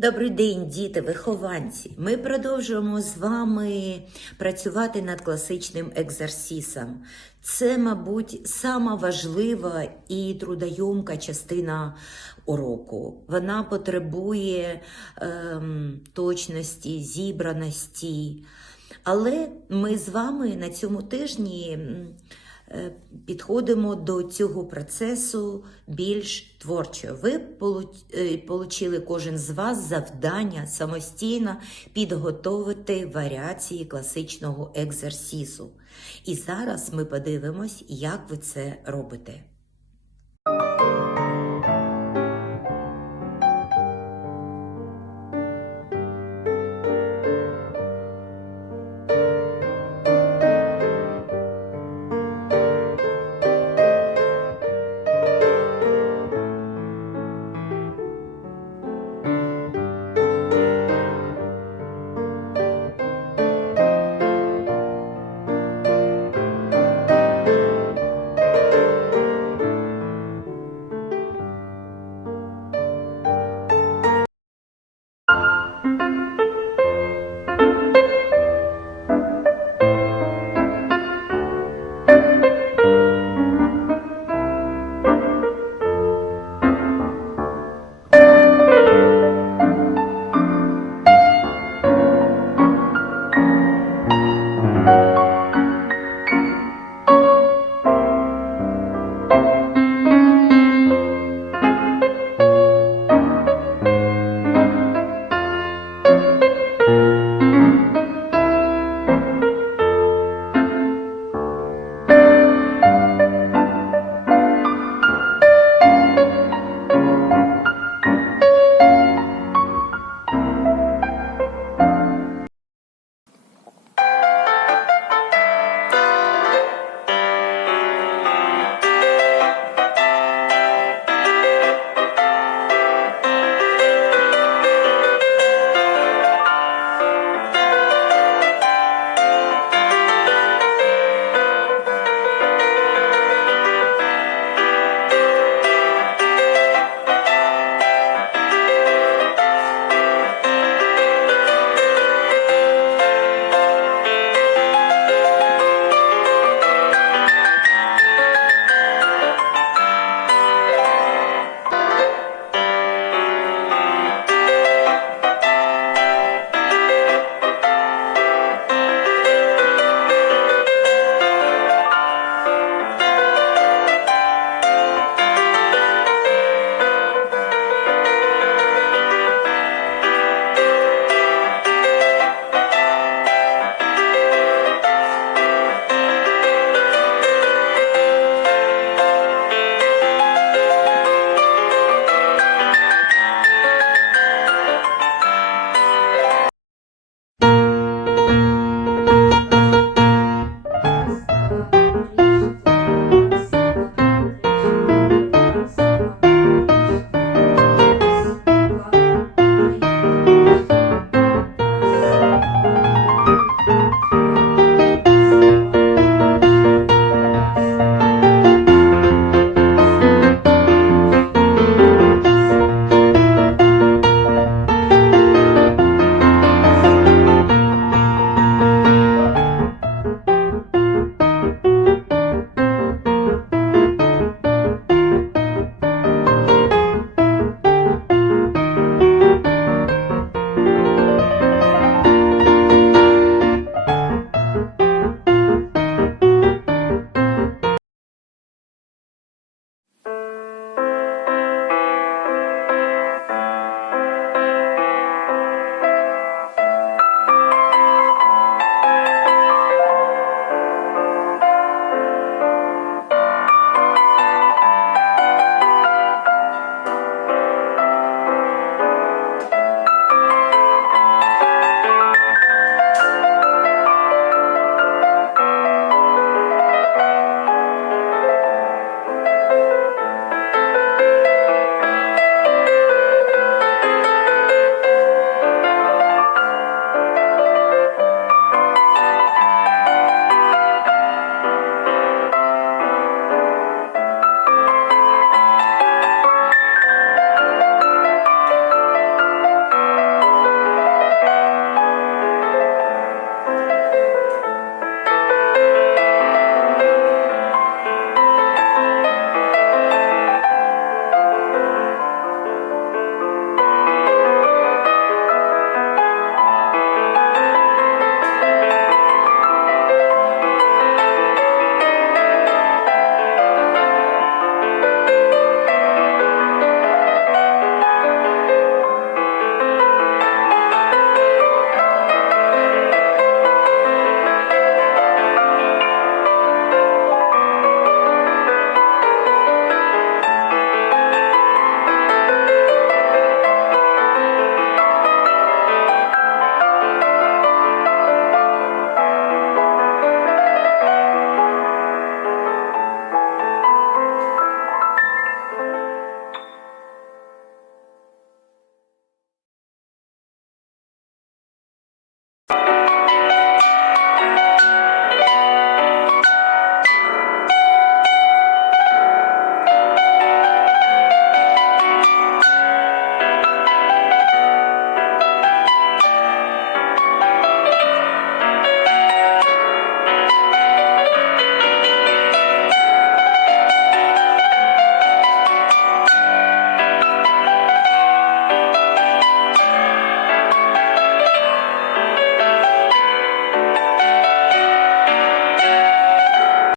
Добрий день, діти, вихованці. Ми продовжуємо з вами працювати над класичним екзерсисом. Це, мабуть, сама важлива і трудойомка частина уроку. Вона потребує ем, точності, зібраності. Але ми з вами на цьому тижні підходимо до цього процесу більш творчо. Ви отримали кожен з вас завдання самостійно підготовити варіації класичного екзерсізу, І зараз ми подивимось, як ви це робите.